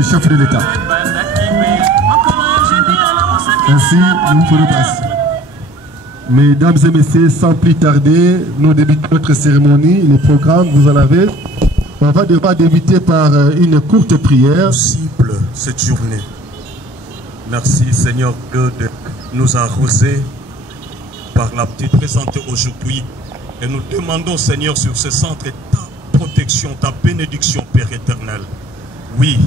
du chef de l'État. Ainsi, nous pouvons passer. Mesdames et messieurs, sans plus tarder, nous débutons notre cérémonie. Le programme, vous en avez. On va devoir débuter par une courte prière. Possible cette journée. Merci Seigneur Dieu de nous arroser par la petite présentée aujourd'hui. Et nous demandons Seigneur sur ce centre ta protection, ta bénédiction Père éternel. Oui,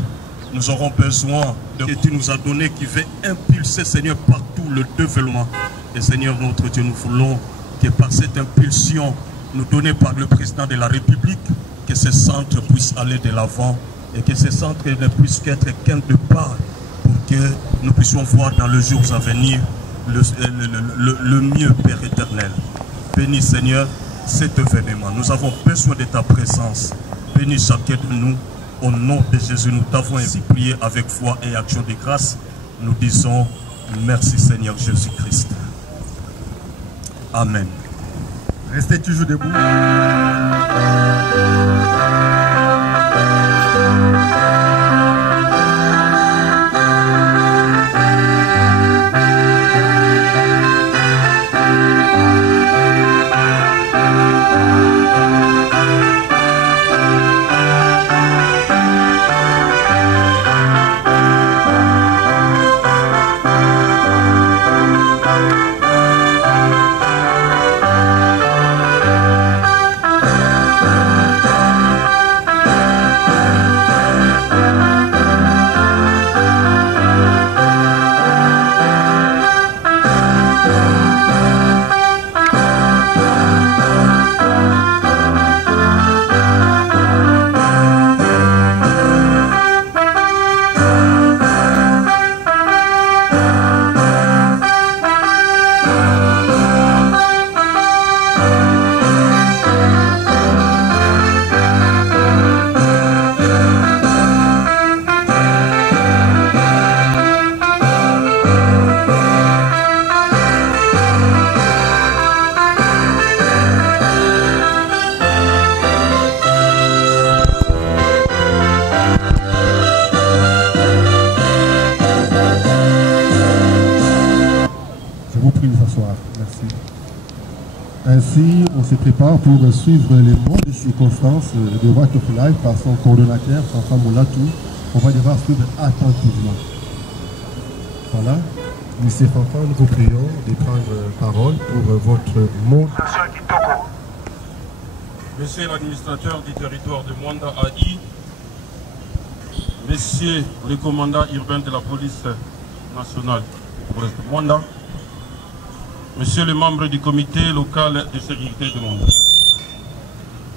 nous aurons besoin de ce que tu nous as donné qui va impulser Seigneur partout le développement. Et Seigneur notre Dieu, nous voulons que par cette impulsion nous donnée par le président de la République, que ce centre puisse aller de l'avant et que ce centre ne puisse qu'être qu'un de part pour que nous puissions voir dans les jours à venir le mieux, Père éternel. Bénis Seigneur cet événement. Nous avons besoin de ta présence. Bénis chacun de nous. Au nom de Jésus, nous t'avons ainsi prié avec foi et action de grâce. Nous disons merci Seigneur Jésus-Christ. Amen. Restez toujours debout. Ainsi, on se prépare pour suivre les mots de circonstances de Right of Life par son coordonnateur, Fanfa Moulatou. On va devoir suivre attentivement. Voilà. Monsieur Fanfa, nous vous prions de prendre parole pour votre mot. Monsieur l'administrateur du territoire de Mwanda AI, Monsieur le commandant urbain de la police nationale de Mwanda, Monsieur le membre du comité local de sécurité de Mwanda,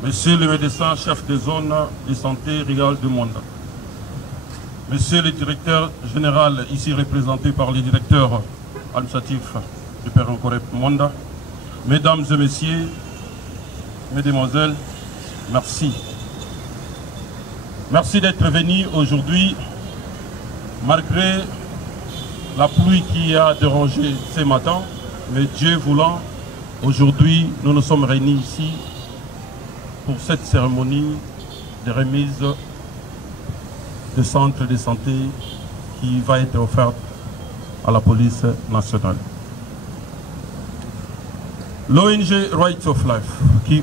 Monsieur le médecin chef de zone de santé rurale de Mwanda, Monsieur le directeur général ici représenté par le directeur administratif du Père-Corep Mwanda, Mesdames et Messieurs, Mesdemoiselles, merci. Merci d'être venus aujourd'hui, malgré la pluie qui a dérangé ce matin. Mais Dieu voulant, aujourd'hui, nous nous sommes réunis ici pour cette cérémonie de remise de centre de santé qui va être offerte à la police nationale. L'ONG Right of Life,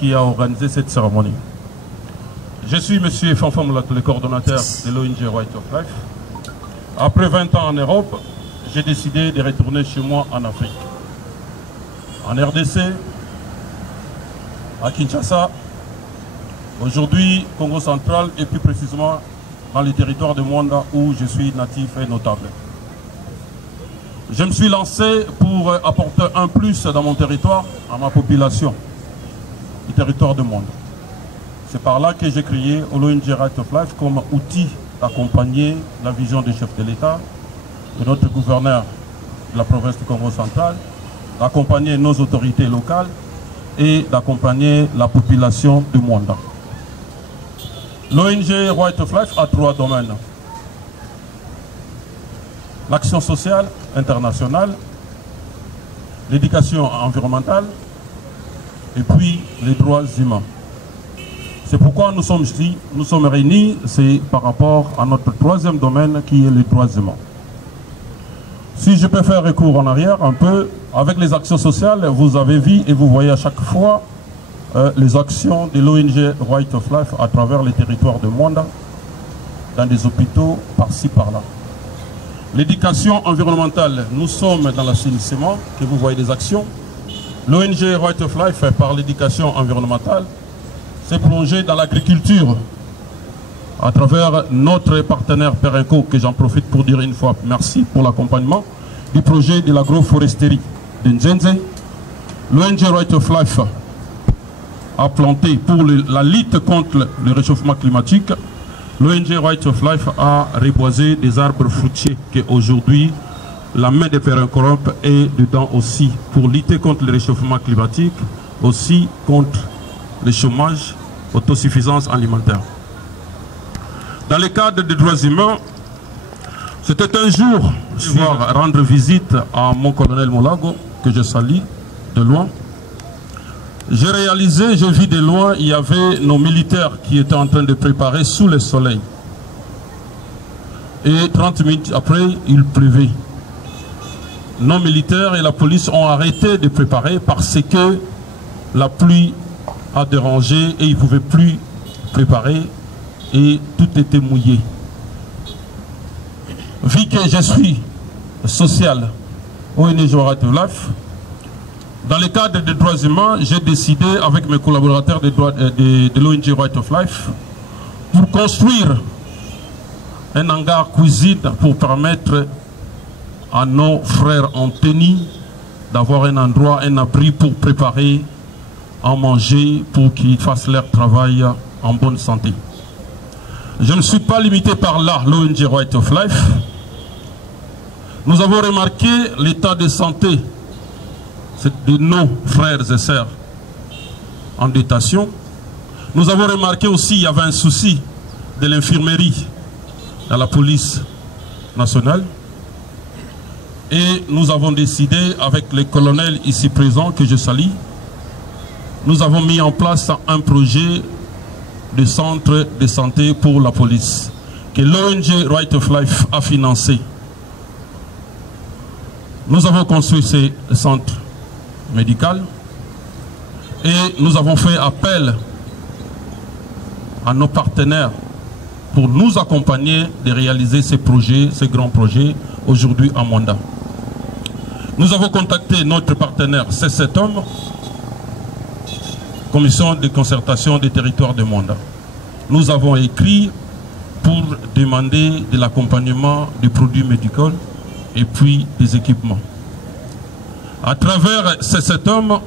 qui a organisé cette cérémonie. Je suis M. Fanfa Moulatou, le coordonnateur de l'ONG Right of Life. Après 20 ans en Europe, j'ai décidé de retourner chez moi en Afrique. En RDC, à Kinshasa, aujourd'hui Congo central et plus précisément dans le territoire de Mwanda où je suis natif et notable. Je me suis lancé pour apporter un plus dans mon territoire, à ma population, du territoire de Mwanda. C'est par là que j'ai créé l'ONG Right of Life comme outil d'accompagner la vision du chef de l'État, de notre gouverneur de la province du Congo central, d'accompagner nos autorités locales et d'accompagner la population de Mwanda. L'ONG Right of Life a 3 domaines. L'action sociale internationale, l'éducation environnementale et puis les droits humains. C'est pourquoi nous sommes ici, nous sommes réunis, c'est par rapport à notre troisième domaine qui est les droits humains. Si je peux faire recours en arrière un peu, avec les actions sociales, vous avez vu et vous voyez à chaque fois les actions de l'ONG Right of Life à travers les territoires de Mwanda, dans des hôpitaux par-ci par-là. L'éducation environnementale, nous sommes dans l'assainissement, que vous voyez des actions. L'ONG Right of Life, par l'éducation environnementale, s'est plongée dans l'agriculture à travers notre partenaire Perenco, que j'en profite pour dire une fois merci pour l'accompagnement du projet de l'agroforesterie de Nzenze. L'ONG Right of Life a planté pour la lutte contre le réchauffement climatique. L'ONG Right of Life a reboisé des arbres fruitiers qu'aujourd'hui la main de Perenco est dedans aussi pour lutter contre le réchauffement climatique, aussi contre le chômage, autosuffisance alimentaire. Dans le cadre des droits humains, c'était un jour, je vais rendre visite à mon colonel Molago, que je salue de loin. J'ai réalisé, j'ai vu de loin, il y avait nos militaires qui étaient en train de préparer sous le soleil. Et 30 minutes après, il pleuvait. Nos militaires et la police ont arrêté de préparer parce que la pluie a dérangé et ils ne pouvaient plus préparer et tout était mouillé. Vu que je suis social ONG Right of Life, dans le cadre des droits humains, j'ai décidé avec mes collaborateurs de l'ONG Right of Life pour construire un hangar cuisine pour permettre à nos frères en tenue d'avoir un endroit, un abri pour préparer à manger, pour qu'ils fassent leur travail en bonne santé. Je ne suis pas limité par là, l'ONG Right of Life. Nous avons remarqué l'état de santé de nos frères et sœurs en détention. Nous avons remarqué aussi qu'il y avait un souci de l'infirmerie dans la police nationale. Et nous avons décidé, avec les colonels ici présents, que je salue, nous avons mis en place un projet de centre de santé pour la police, que l'ONG Right of Life a financé. Nous avons construit ces centres médicaux et nous avons fait appel à nos partenaires pour nous accompagner de réaliser ces projets, ces grands projets, aujourd'hui à Mwanda. Nous avons contacté notre partenaire C7 Commission de concertation des territoires de Mwanda. Nous avons écrit pour demander de l'accompagnement des produits médicaux et puis des équipements. À travers C7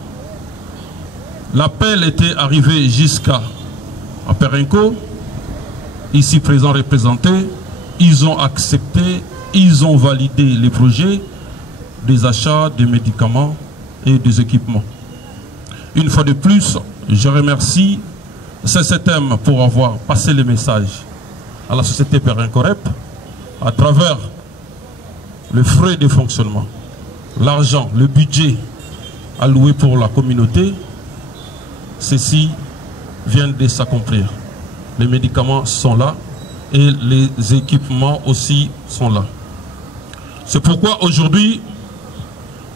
l'appel était arrivé jusqu'à Perenco, ici présent représenté. Ils ont accepté, ils ont validé les projets des achats de médicaments et des équipements. Une fois de plus, je remercie C7M pour avoir passé le message à la société Perenco-Rep à travers le frais de fonctionnement, l'argent, le budget alloué pour la communauté. Ceci vient de s'accomplir. Les médicaments sont là et les équipements aussi sont là. C'est pourquoi aujourd'hui,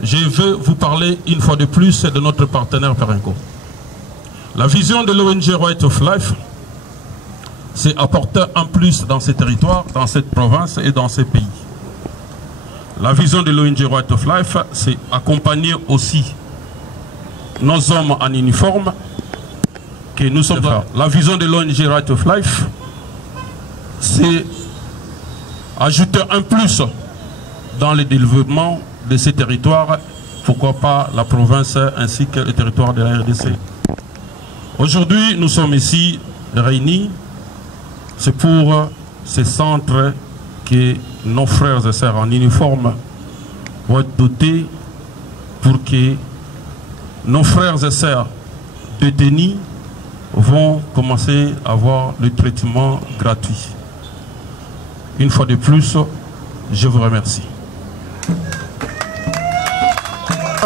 je veux vous parler une fois de plus de notre partenaire Perenco. La vision de l'ONG Right of Life, c'est apporter un plus dans ces territoires, dans cette province et dans ces pays. La vision de l'ONG Right of Life, c'est accompagner aussi nos hommes en uniforme que nous sommes là. La vision de l'ONG Right of Life, c'est ajouter un plus dans le développement de ces territoires, pourquoi pas la province ainsi que le territoire de la RDC. Aujourd'hui, nous sommes ici réunis, c'est pour ces centres que nos frères et sœurs en uniforme vont être dotés pour que nos frères et sœurs détenus vont commencer à avoir le traitement gratuit. Une fois de plus, je vous remercie.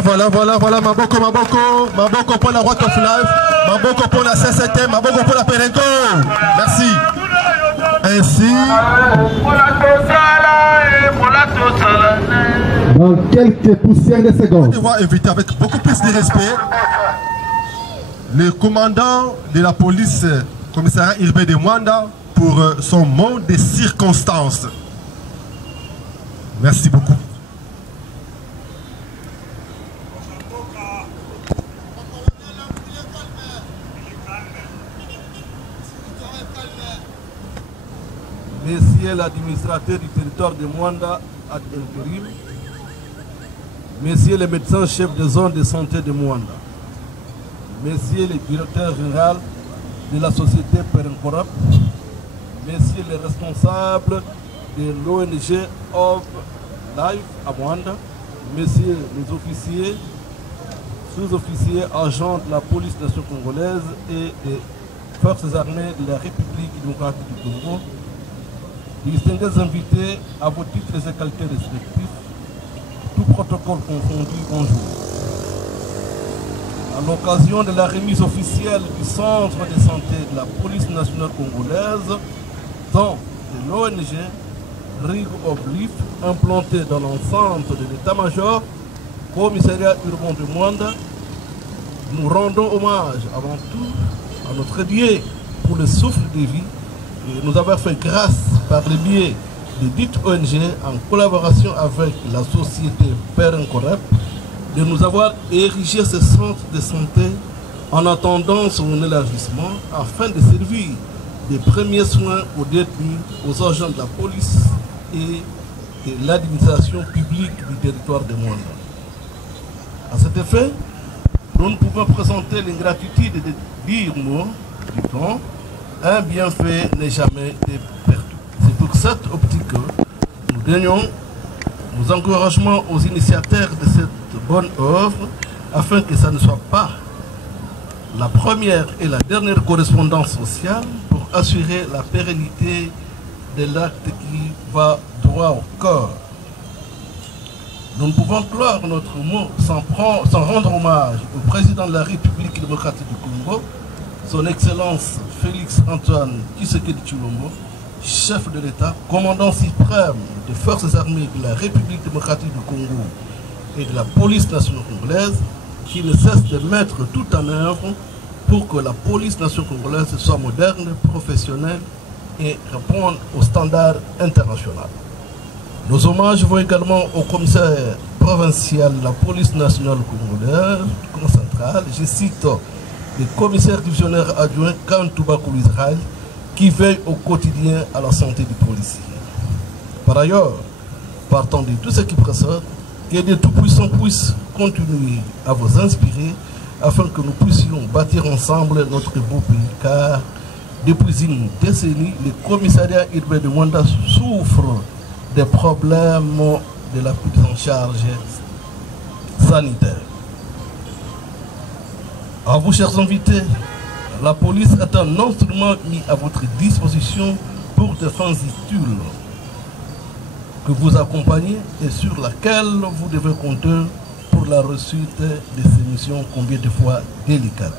Voilà, Maboko pour la Rock of Life, Maboko pour la CCT, Maboko pour la Perenco. Merci. Ainsi, dans quelques poussières de secondes, on va inviter avec beaucoup plus de respect le commandant de la police, commissariat urbain de Mwanda, pour son mot de circonstances. Merci beaucoup. Messieurs l'administrateur du territoire de Mwanda ad intérim, Messieurs les médecins chefs de zone de santé de Mwanda, Messieurs les directeurs généraux de la société Perencorap, Messieurs les responsables de l'ONG of Life à Mwanda, Messieurs les officiers, sous-officiers, agents de la police nationale congolaise et des forces armées de la République démocratique du Congo, distingués invités à vos titres et qualités respectifs, tout protocole confondu, bonjour. À l'occasion de la remise officielle du centre de santé de la police nationale congolaise, dans de l'ONG Rig of Life, implanté dans l'enceinte de l'état-major, commissariat urbain de Mwanda, nous rendons hommage avant tout à notre Dieu pour le souffle de vie et nous avons fait grâce par le biais de dites ONG en collaboration avec la société Perencorap de nous avoir érigé ce centre de santé en attendant son élargissement afin de servir des premiers soins aux détenus, aux agents de la police et de l'administration publique du territoire de Mwanda. À cet effet, nous ne pouvons présenter l'ingratitude de dire mot du temps, un bienfait n'est jamais perdu. C'est pour cette optique que nous donnons nos encouragements aux initiateurs de cette bonne œuvre afin que ça ne soit pas la première et la dernière correspondance sociale pour assurer la pérennité de l'acte qui va droit au corps. Nous ne pouvons clore notre mot sans rendre hommage au président de la République démocratique du Congo, son Excellence Félix Antoine Tshisekedi Tshilombo, chef de l'État, commandant suprême des forces armées de la République démocratique du Congo et de la police nationale congolaise, qui ne cesse de mettre tout en œuvre pour que la police nationale congolaise soit moderne, professionnelle et réponde aux standards internationaux. Nos hommages vont également au commissaire provincial de la police nationale congolaise, centrale, je cite le commissaire divisionnaire adjoint Kantouba Israël, qui veille au quotidien à la santé du policier. Par ailleurs, partant de tout ce qui précède, que les Tout-Puissants puissent continuer à vous inspirer afin que nous puissions bâtir ensemble notre beau pays, car depuis une décennie, le commissariat urbain de Mwanda souffre des problèmes de la prise en charge sanitaire. À vous, chers invités, la police est un instrument mis à votre disposition pour des fins utiles que vous accompagnez et sur laquelle vous devez compter pour la réussite de ces missions combien de fois délicates.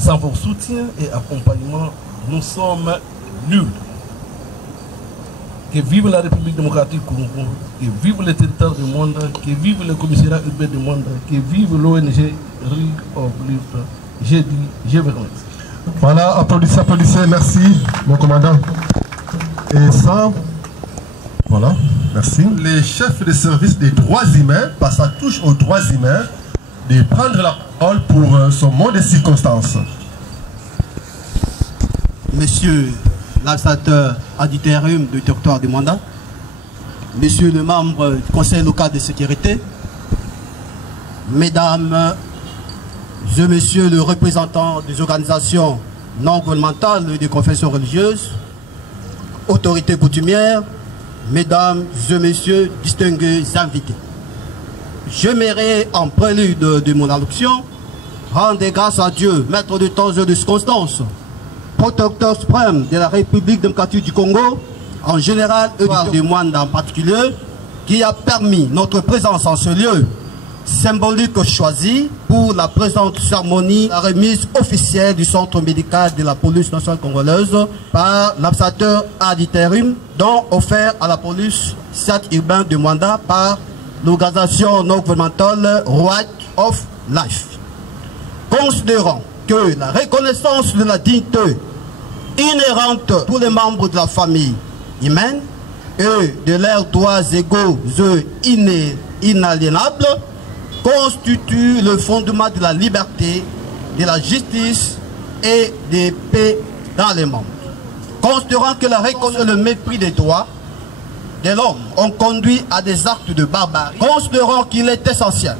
Sans vos soutiens et accompagnement, nous sommes nuls. Que vive la République démocratique du Congo, que vive le territoire du monde, que vive le commissariat urbain du monde, que vive l'ONG Rig of Life. J'ai dit, je vous remercie. Voilà, applaudissez, merci, mon commandant. Et ça, voilà, merci. Les chefs de service des droits humains, parce que ça touche aux droits humains, de prendre la parole pour son mot de circonstances. Monsieur l'administrateur ad interim du territoire de Mwanda, Monsieur le membre du Conseil local de sécurité, Mesdames et Messieurs le représentant des organisations non gouvernementales et des confessions religieuses, autorités coutumières, Mesdames et Messieurs distingués invités. J'aimerais, en prélude de mon allocution, rendre grâce à Dieu, maître de temps et de circonstances, protecteur suprême de la République démocratique du Congo, en général et de Mwanda en particulier, qui a permis notre présence en ce lieu symbolique choisi pour la présente cérémonie, la remise officielle du centre médical de la police nationale congolaise par l'ambassadeur ad interim, don offert à la police urbain de Mwanda par l'organisation non gouvernementale Right of Life. Considérant que la reconnaissance de la dignité inhérente à tous les membres de la famille humaine et de leurs droits égaux et inaliénables constitue le fondement de la liberté, de la justice et de paix dans les mondes. Considérant que la reconnaissance et le mépris des droits de l'homme ont conduit à des actes de barbarie, considérant qu'il est essentiel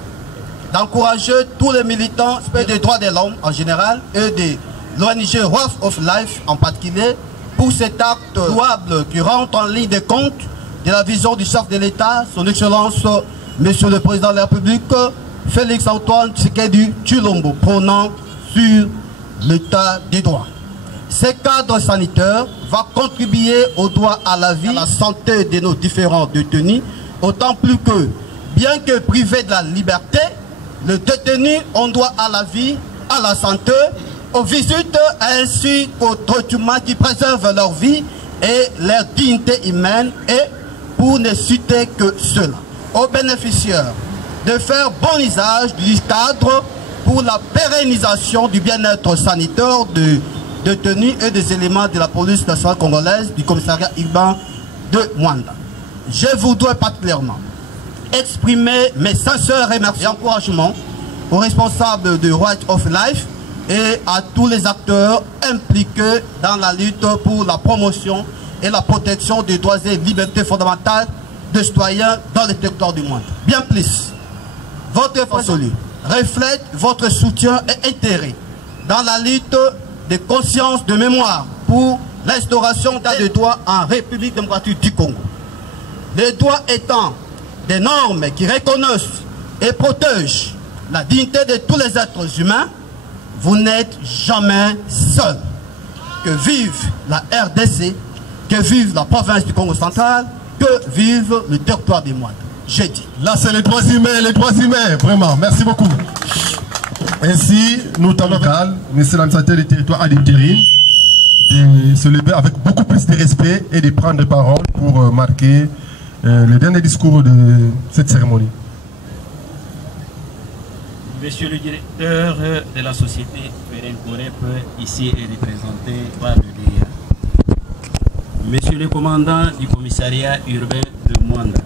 d'encourager tous les militants des droits de l'homme en général et de l'ONG Right of Life en particulier pour cet acte louable qui rentre en ligne de compte de la vision du chef de l'État, son Excellence, Monsieur le Président de la République, Félix Antoine Tshisekedi Tshilombo, prônant sur l'État des droits. Ce cadre sanitaire va contribuer au droit à la vie, à la santé de nos différents détenus, autant plus que, bien que privé de la liberté, les détenus ont droit à la vie, à la santé, aux visites ainsi qu'aux traitements qui préservent leur vie et leur dignité humaine et, pour ne citer que cela, aux bénéficiaires de faire bon usage du cadre pour la pérennisation du bien-être sanitaire de détenus et des éléments de la police nationale congolaise du commissariat urbain de Mwanda. Je voudrais particulièrement exprimer mes sincères remerciements et encouragements aux responsables de Right of Life et à tous les acteurs impliqués dans la lutte pour la promotion et la protection des droits et libertés fondamentales des citoyens dans le territoire du monde. Bien plus, votre effort reflète votre soutien et intérêt dans la lutte de conscience, de mémoire pour l'instauration d'état de droit en République démocratique du Congo. Les droits étant des normes qui reconnaissent et protègent la dignité de tous les êtres humains, vous n'êtes jamais seul. Que vive la RDC, que vive la province du Congo central, que vive le territoire des Mwanda. J'ai dit. Là, c'est les droits humains, vraiment. Merci beaucoup. Ainsi, nous t'avons monsieur l'ambassadeur du territoire à l'intérim, de se lever avec beaucoup plus de respect et de prendre parole pour marquer le dernier discours de cette cérémonie. Monsieur le directeur de la société Perencorep, ici est représenté par le DIA. Monsieur le commandant du commissariat urbain de Mwanda.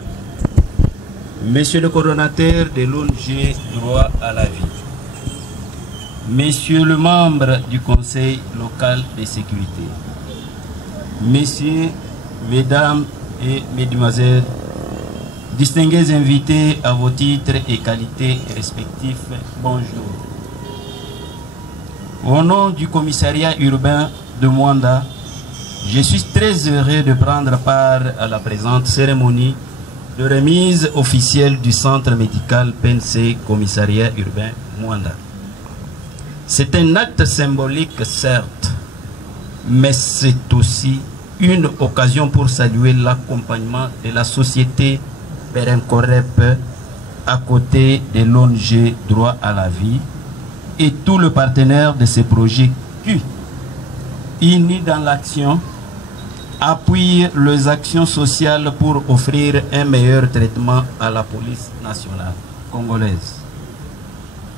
Monsieur le coordonnateur de l'ONG Droit à la vie. Messieurs le membre du Conseil local de sécurité. Messieurs, mesdames et mesdemoiselles, distingués invités à vos titres et qualités respectifs, bonjour. Au nom du commissariat urbain de Mwanda, je suis très heureux de prendre part à la présente cérémonie de remise officielle du centre médical PNC commissariat urbain Mwanda. C'est un acte symbolique, certes, mais c'est aussi une occasion pour saluer l'accompagnement de la société Perencorep à côté de l'ONG Droit à la vie et tout le partenaire de ces projets qui, unis dans l'action, appuient les actions sociales pour offrir un meilleur traitement à la police nationale congolaise.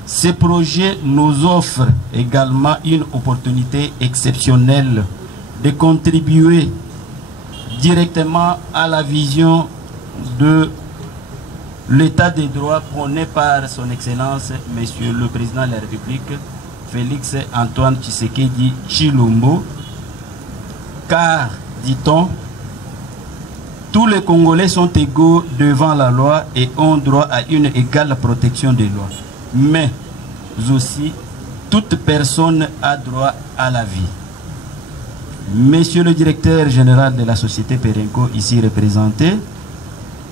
Ces projets nous offrent également une opportunité exceptionnelle de contribuer directement à la vision de l'état des droits prôné par son Excellence, Monsieur le Président de la République, Félix Antoine Tshisekedi Tshilombo, car, dit-on, tous les Congolais sont égaux devant la loi et ont droit à une égale protection des lois. Mais aussi, toute personne a droit à la vie. Monsieur le directeur général de la société Perenco, ici représenté,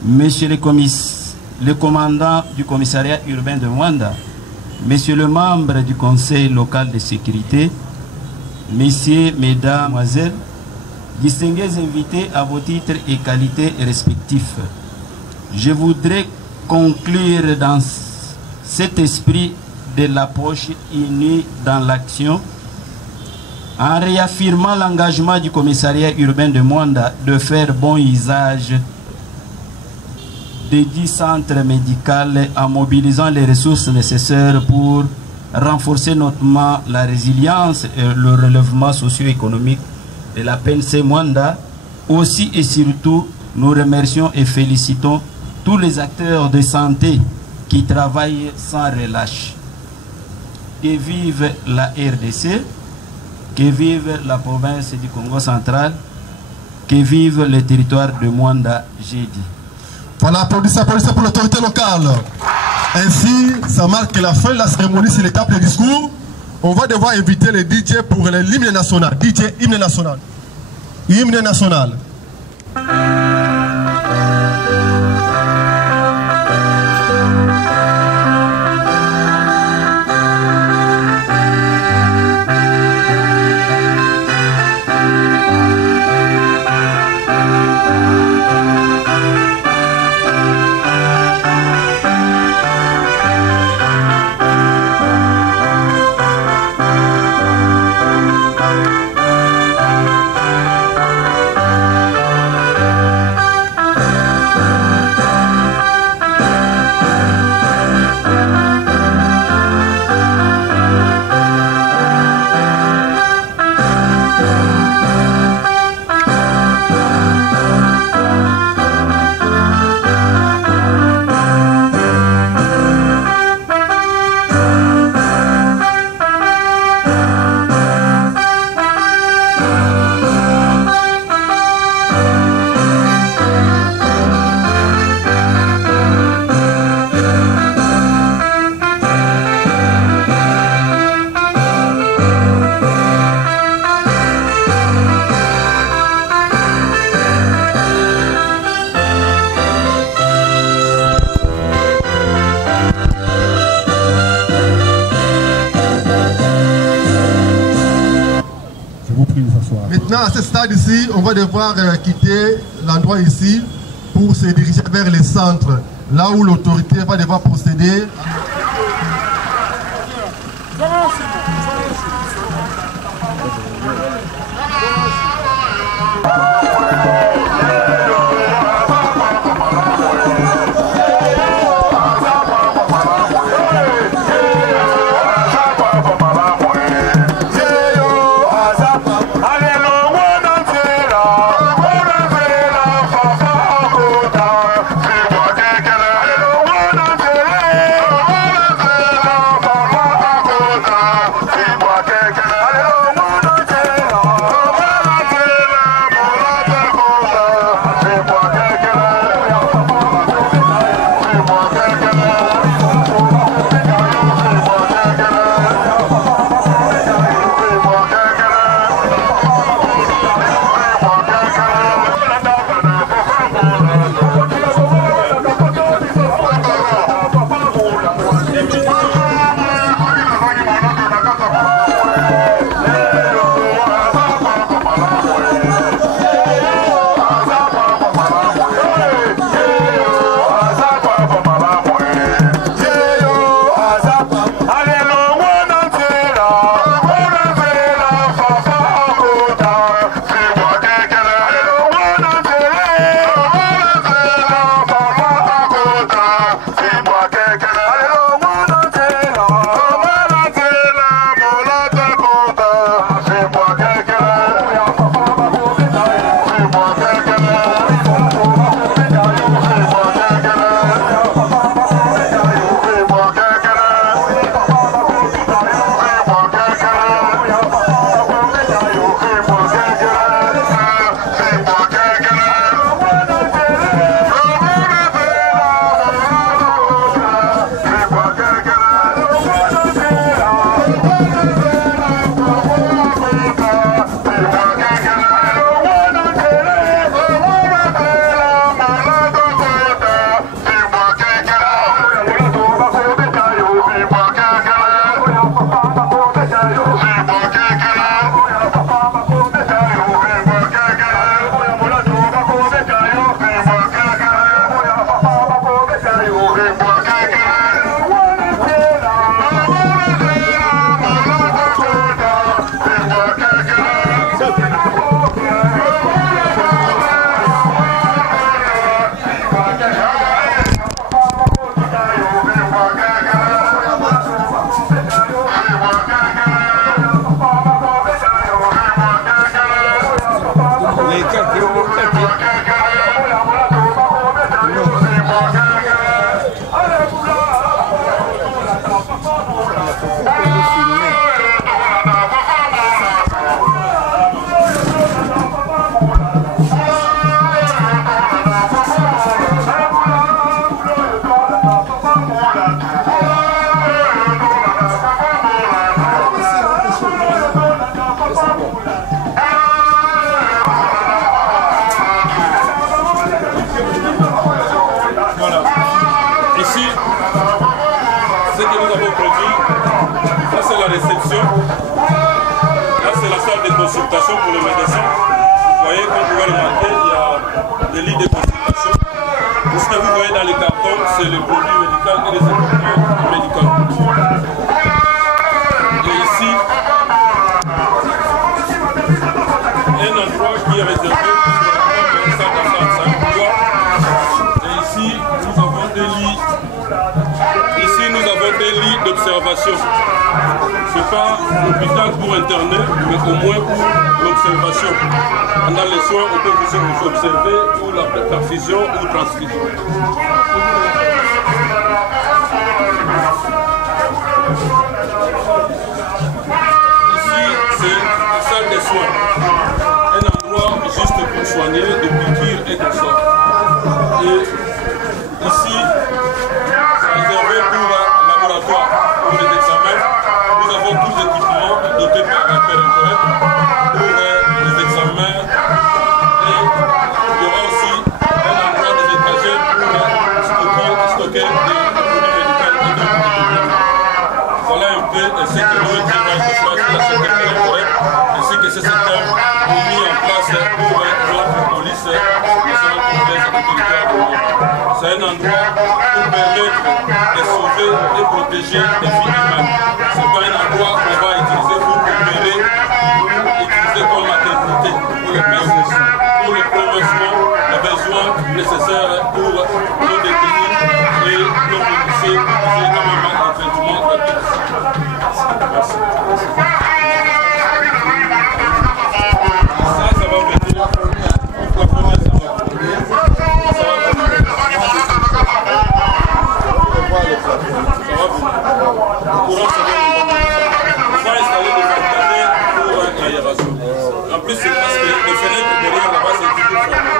Monsieur le commandant du commissariat urbain de Mwanda, Monsieur le membre du conseil local de sécurité, Messieurs, Mesdames, Mademoiselles, distingués invités à vos titres et qualités respectifs, je voudrais conclure cet esprit de l'approche unie dans l'action, en réaffirmant l'engagement du commissariat urbain de Mwanda de faire bon usage des 10 centres médicaux en mobilisant les ressources nécessaires pour renforcer notamment la résilience et le relèvement socio-économique de la PNC Mwanda. Aussi et surtout, nous remercions et félicitons tous les acteurs de santé qui travaillent sans relâche. Que vive la RDC, que vive la province du Congo central, que vive le territoire de Mwanda, j'ai dit. Voilà, applaudissez pour l'autorité locale. Ainsi, ça marque la fin de la cérémonie, c'est l'étape du discours. On va devoir inviter les DJ pour l'hymne national. DJ, hymne national. Hymne national. Maintenant, à ce stade ici, on va devoir quitter l'endroit ici pour se diriger vers les centres, là où l'autorité va devoir procéder. que nous avons prévu, ça c'est la réception. Là c'est la salle de consultation pour les médecins. Vous voyez, comme vous pouvez remarquer, il y a des lits de consultation. Tout ce que vous voyez dans les cartons, c'est les produits médicaux et les équipements médicaux. Et ici, un endroit qui est réservé pour la salle d'attente. Et ici, nous avons des lits. Ici, nous avons des lits d'observation. Ce n'est pas l'hôpital pour interner, mais au moins pour l'observation. Pendant les soins, on peut aussi vous observer pour la perfusion ou transfusion. Ici, c'est la salle des soins. Un endroit juste pour soigner, de piqûres et tout ça. Et ici, c'est réservé pour le laboratoire, pour les examens. Nous avons tous les équipements dotés par la PRNCOEP pour les examens. Et il y aura aussi un endroit des étagères pour stocker des produits médicaux et d'autres équipements. Voilà un peu ce que nous travaillons de place de la PRNCOEP, ainsi que ce système mis en place pour notre police nationale congolaise du territoire de Rwanda. C'est un endroit pour permettre de sauver et protéger les vies humaines. Ce n'est pas un endroit qu'on va utiliser pour opérer ou utiliser comme maternité pour les personnes, pour le prolongement des besoins nécessaires pour nos détenus et nos policiers qui ont énormément de traitements gratuits. Merci. Ça va venir. La première, ça va venir. Ça va venir. Le courant, ça va venir. On va installer des ventilateurs pour l'aération. En plus, c'est parce que les fenêtres derrière là-bas, c'est toujours fermé.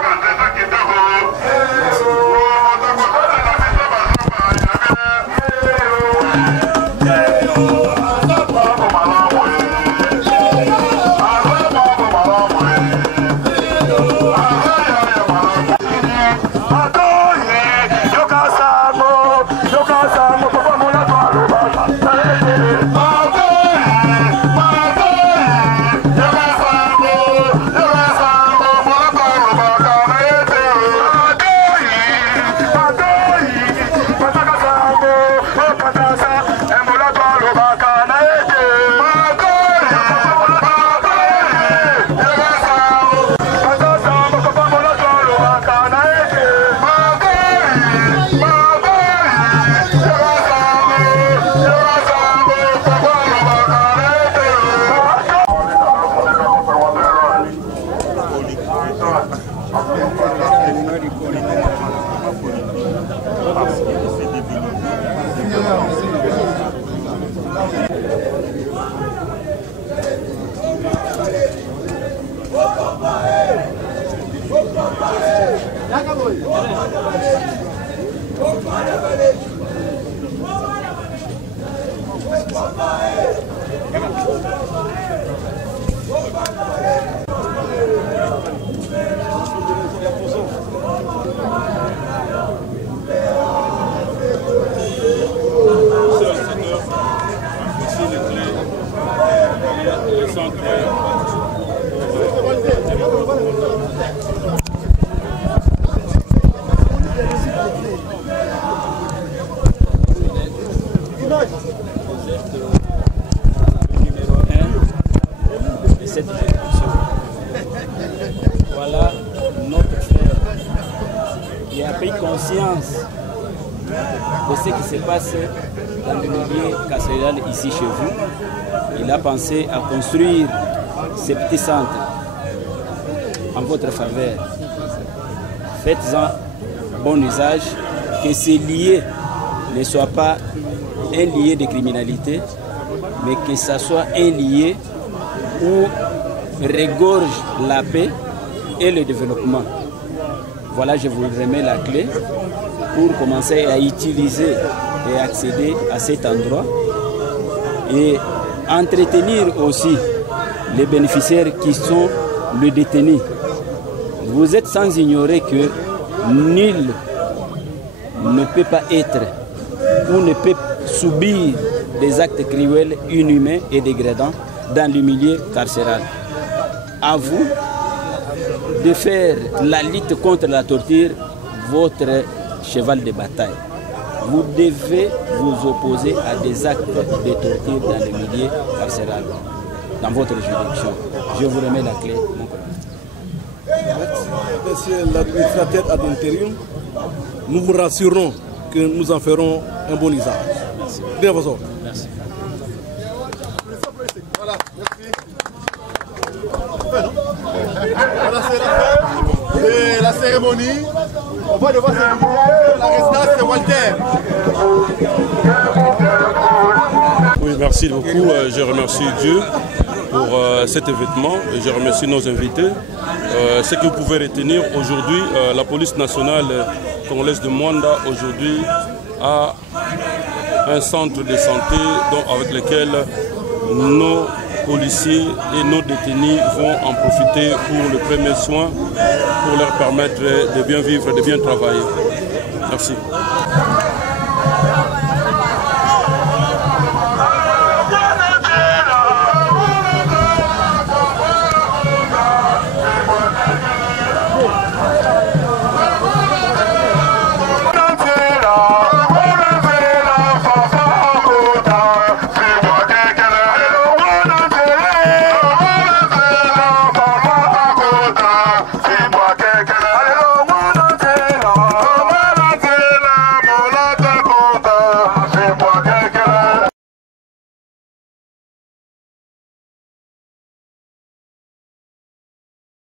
Voilà notre frère qui a pris conscience de ce qui se passe dans le milieu carcéral ici chez vous. Il a pensé à construire ce petit centre en votre faveur. Faites-en bon usage, que ces liés ne soient pas un lié de criminalité, mais que ça soit un lié où regorge la paix et le développement. Voilà, je vous remets la clé pour commencer à utiliser et accéder à cet endroit et entretenir aussi les bénéficiaires qui sont les détenus. Vous êtes sans ignorer que nul ne peut pas être ou ne peut subir des actes cruels, inhumains et dégradants dans le milieu carcéral. À vous de faire la lutte contre la torture votre cheval de bataille. Vous devez vous opposer à des actes de torture dans le milieu carcéral, dans votre juridiction. Je vous remets la clé, mon collègue. Monsieur l'administrateur ad interim, nous vous rassurons que nous en ferons un bon usage. Bien vos ordres. Merci. Voilà, merci. Voilà, c'est la fin de la cérémonie. On va devoir se diriger la résidence de Walter. Oui, merci beaucoup. Je remercie Dieu pour cet événement et je remercie nos invités. Ce que vous pouvez retenir aujourd'hui, la police nationale congolaise de Mwanda aujourd'hui a un centre de santé avec lequel nos policiers et nos détenus vont en profiter pour le premier soin, pour leur permettre de bien vivre, de bien travailler. Merci.